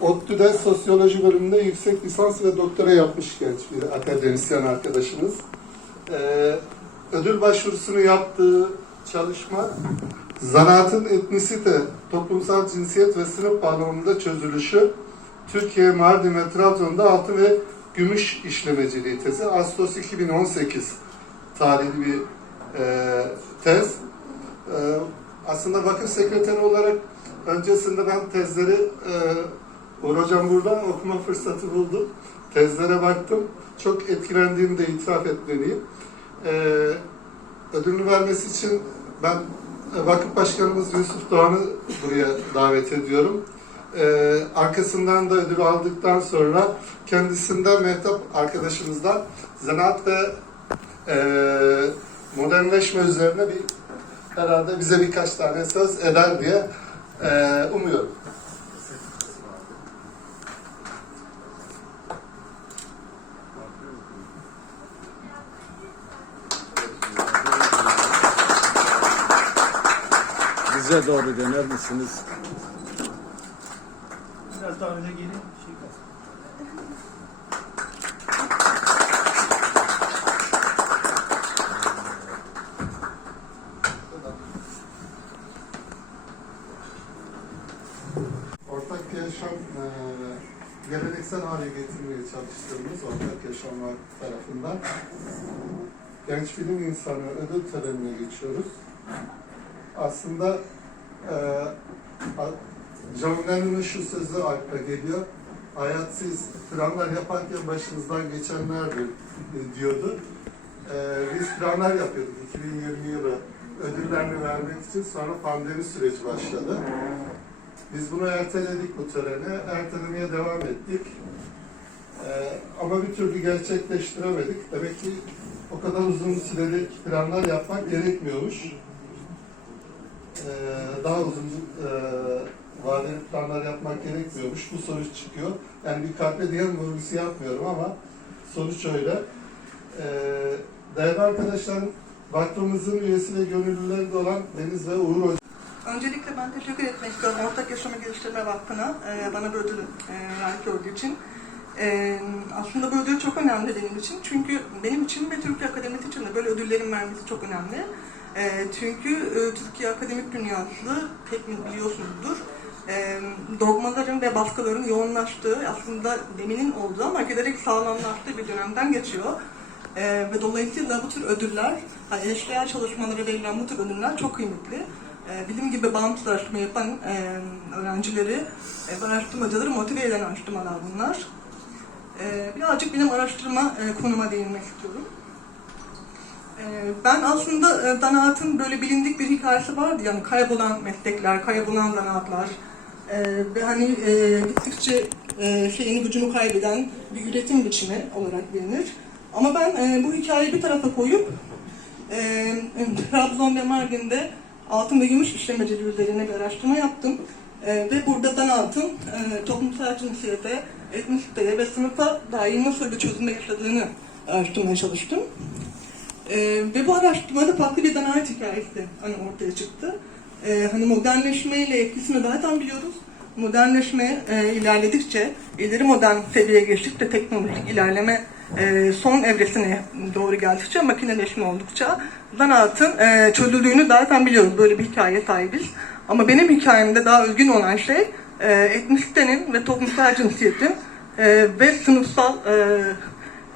ODTÜ'de sosyoloji bölümünde yüksek lisans ve doktora yapmış genç bir akademisyen arkadaşımız. Ee, ödül başvurusunu yaptığı çalışma zanaatın etnisite, toplumsal cinsiyet ve sınıf bağlamında çözülüşü Türkiye, Mardin ve Trabzon'da altın ve gümüş işlemeciliği tezi. Ağustos 2018 tarihli bir e, tez. E, aslında vakıf sekreteri olarak öncesinde ben tezleri e, Uğur Hocam burada okuma fırsatı buldum. Tezlere baktım. Çok etkilendiğimi de itiraf etmeliyim. E, ödülünü vermesi için ben e, Vakıf Başkanımız Yusuf Doğan'ı buraya davet ediyorum. Ee, arkasından da ödül aldıktan sonra kendisinden Mehtap arkadaşımızdan zanaat ve e, modernleşme üzerine bir herhalde bize birkaç tane söz eder diye e, umuyorum. Bize doğru döner misiniz? Biraz daha öne gelin. Şey kalsın. Ortak yaşam e, geleneksel hale getirmeye çalıştığımız Ortak Yaşam Vakfı tarafından Genç Bilim İnsanı ödül törenine geçiyoruz. Aslında e, John Lennon'un şu sözü akla geliyor. Hayat siz planlar yaparken başınızdan geçenlerdir e, diyordu. E, biz planlar yapıyorduk 2020 yılı ödüllerini vermek için sonra pandemi süreci başladı. Biz bunu erteledik bu töreni. Ertelemeye devam ettik. Ee, ama bir türlü gerçekleştiremedik. Demek ki o kadar uzun süreli planlar yapmak gerekmiyormuş. Ee, daha uzun e, vadeli planlar yapmak gerekmiyormuş. Bu sonuç çıkıyor. Yani bir carpe diem vurgusu yapmıyorum ama sonuç öyle. Ee, değerli arkadaşlarım, vakfımızın üyesi ve gönüllüleri de olan Deniz ve Uğur Hoca Öncelikle ben teşekkür etmek istiyorum Ortak Yaşama Geliştirme Vakfı'na e, bana bu ödülü e, layık gördüğü için. E, aslında bu ödül çok önemli benim için. Çünkü benim için ve Türkiye Akademisi için de böyle ödüllerin vermesi çok önemli. E, çünkü e, Türkiye akademik dünyası pek biliyorsunuzdur. E, dogmaların ve baskıların yoğunlaştığı, aslında deminin olduğu ama giderek sağlamlaştığı bir dönemden geçiyor. E, ve dolayısıyla bu tür ödüller, hani eleştirel çalışmalara verilen bu tür ödüller çok kıymetli. E, bilim gibi bağımsız araştırma yapan e, öğrencileri, e, araştırmacıları motive eden araştırmalar bunlar. E, birazcık bilim araştırma e, konuma değinmek istiyorum. E, ben aslında e, zanaatın böyle bilindik bir hikayesi vardı yani kaybolan meslekler, kaybolan zanaatlar e, ve hani e, gittikçe e, şeyini gücünü kaybeden bir üretim biçimi olarak bilinir. Ama ben bu hikayeyi bir tarafa koyup Trabzon ve Mardin'de altın ve gümüş işlemeciliği üzerine bir araştırma yaptım. Ve burada zanaatın e, toplumsal cinsiyete, etnisiteye ve sınıfa dair nasıl bir çözümde yaşadığını araştırmaya çalıştım. E, ve bu araştırmada farklı bir zanaat hikayesi hani ortaya çıktı. E, hani modernleşmeyle etkisini zaten biliyoruz. Modernleşme e, ilerledikçe, ileri modern seviyeye geçtikçe teknolojik ilerleme e, son evresine doğru geldikçe, makineleşme oldukça zanaatın e, çözüldüğünü zaten biliyoruz. Böyle bir hikaye sahibiz. Ama benim hikayemde daha özgün olan şey e, etnisitenin ve toplumsal cinsiyetin e, ve sınıfsal e,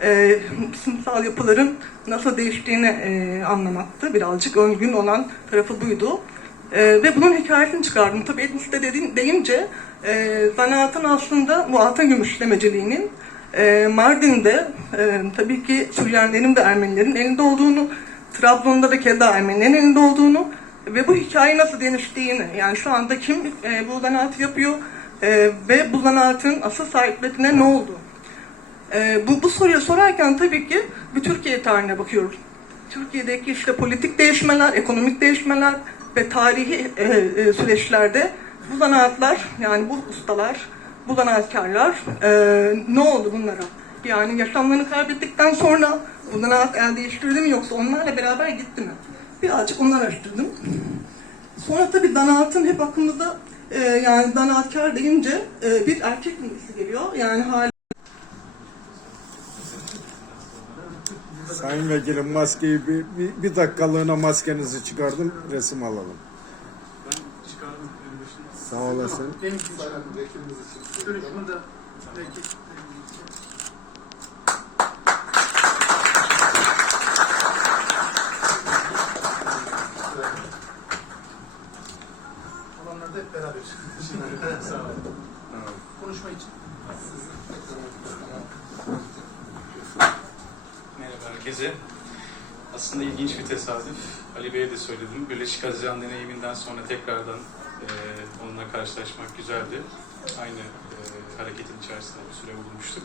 e, sınıfsal yapıların nasıl değiştiğini e, anlamaktı. Birazcık özgün olan tarafı buydu. E, ve bunun hikayesini çıkardım. Tabii etnisite dediğin, deyince e, zanaatın aslında bu altın gümüş işlemeciliğinin e, Mardin'de e, tabii ki Süryanilerin ve Ermenilerin elinde olduğunu, Trabzon'da da keza Ermenilerin elinde olduğunu ve bu hikaye nasıl değiştiğini, yani şu anda kim e, bu zanaatı yapıyor e, ve bu zanaatın asıl sahiplerine ne oldu? E, bu, bu soruyu sorarken tabii ki bir Türkiye tarihine bakıyoruz. Türkiye'deki işte politik değişmeler, ekonomik değişmeler ve tarihi e, e, süreçlerde bu zanaatlar, yani bu ustalar, bu zanaatkarlar e, ne oldu bunlara? Yani yaşamlarını kaybettikten sonra bu zanaat el değiştirdi mi yoksa onlarla beraber gitti mi? Birazcık onları araştırdım. Sonra tabii zanaatın hep aklımızda e, yani zanaatkar deyince e, bir erkek imgesi geliyor. Yani hala Sayın Vekilim maskeyi bir, bir, bir dakikalığına maskenizi çıkardım resim alalım. Ben çıkardım. Sağ olasın. Vekilimiz için. şöyle şunu da belki Olanlarda hep beraber. Sağ olun. Konuşma için. Herkese. Aslında ilginç bir tesadüf. Ali Bey'e de söyledim. Birleşik Haziran deneyiminden sonra tekrardan e, onunla karşılaşmak güzeldi. Aynı e, hareketin içerisinde bir süre bulmuştuk.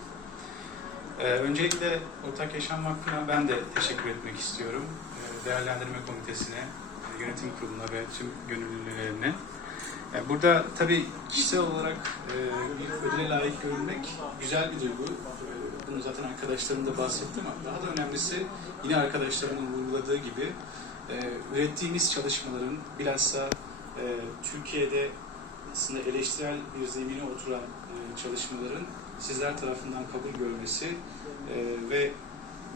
E, öncelikle Ortak Yaşam Vakfı'na ben de teşekkür etmek istiyorum. E, Değerlendirme Komitesi'ne, e, Yönetim Kurulu'na ve tüm gönüllülerine. Yani burada tabii kişisel olarak e, bir ödüle layık görülmek güzel bir duygu. Bunu zaten arkadaşlarım da bahsetti ama daha da önemlisi yine arkadaşlarımın vurguladığı gibi e, ürettiğimiz çalışmaların bilhassa e, Türkiye'de aslında eleştirel bir zemine oturan e, çalışmaların sizler tarafından kabul görmesi e, ve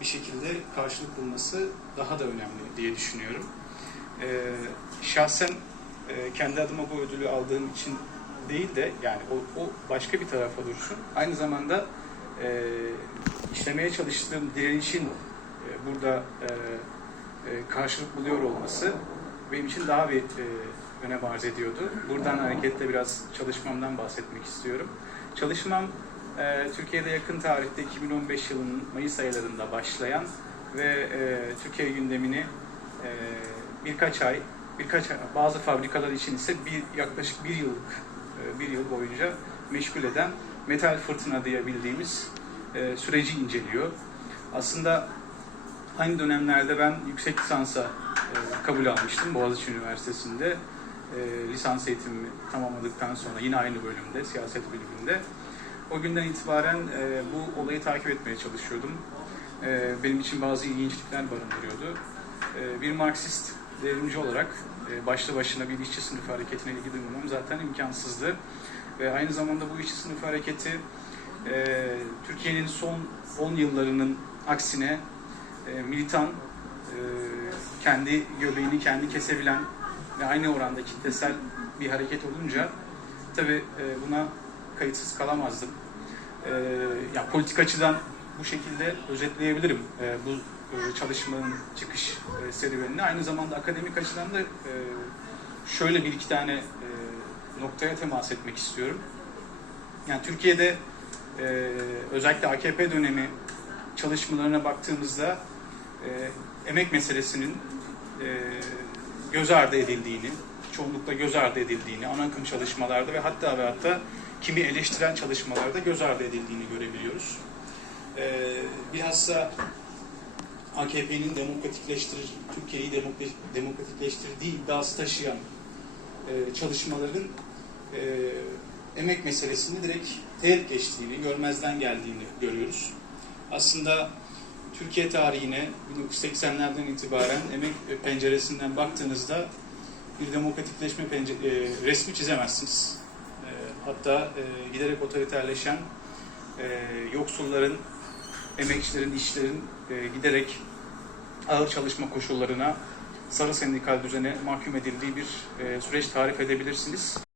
bir şekilde karşılık bulması daha da önemli diye düşünüyorum. E, şahsen e, kendi adıma bu ödülü aldığım için değil de yani o, o başka bir tarafa dursun. Aynı zamanda e, işlemeye çalıştığım direnişin e, burada e, e, karşılık buluyor olması benim için daha bir e, önem arz ediyordu. Buradan hareketle biraz çalışmamdan bahsetmek istiyorum. Çalışmam e, Türkiye'de yakın tarihte 2015 yılının Mayıs aylarında başlayan ve e, Türkiye gündemini e, birkaç ay, birkaç bazı fabrikalar için ise bir yaklaşık bir yıllık e, bir yıl boyunca meşgul eden metal fırtına diye bildiğimiz e, süreci inceliyor. Aslında aynı dönemlerde ben yüksek lisansa e, kabul almıştım Boğaziçi Üniversitesi'nde. E, lisans eğitimimi tamamladıktan sonra yine aynı bölümde, siyaset bölümünde. O günden itibaren e, bu olayı takip etmeye çalışıyordum. E, benim için bazı ilginçlikler barındırıyordu. E, bir Marksist devrimci olarak e, başlı başına bir işçi sınıfı hareketine ilgi duymam zaten imkansızdı. Ve aynı zamanda bu işçi sınıfı hareketi e, Türkiye'nin son 10 yıllarının aksine e, militan, e, kendi göbeğini kendi kesebilen ve aynı oranda kitlesel bir hareket olunca tabi buna kayıtsız kalamazdım. E, ya politik açıdan bu şekilde özetleyebilirim e, bu e, çalışmanın çıkış e, serüvenini. Aynı zamanda akademik açıdan da e, şöyle bir iki tane e, noktaya temas etmek istiyorum. Yani Türkiye'de e, özellikle AKP dönemi çalışmalarına baktığımızda e, emek meselesinin e, göz ardı edildiğini, çoğunlukla göz ardı edildiğini, ana akım çalışmalarda ve hatta ve hatta kimi eleştiren çalışmalarda göz ardı edildiğini görebiliyoruz. E, bilhassa AKP'nin demokratikleştirir, Türkiye'yi demokratik, demokratikleştirdiği iddiası taşıyan e, çalışmaların e, emek meselesini direkt teğet geçtiğini, görmezden geldiğini görüyoruz. Aslında Türkiye tarihine 1980'lerden itibaren emek penceresinden baktığınızda bir demokratikleşme e, resmi çizemezsiniz. E, hatta e, giderek otoriterleşen e, yoksulların, emekçilerin, işçilerin e, giderek ağır çalışma koşullarına, sarı sendikal düzene mahkum edildiği bir e, süreç tarif edebilirsiniz.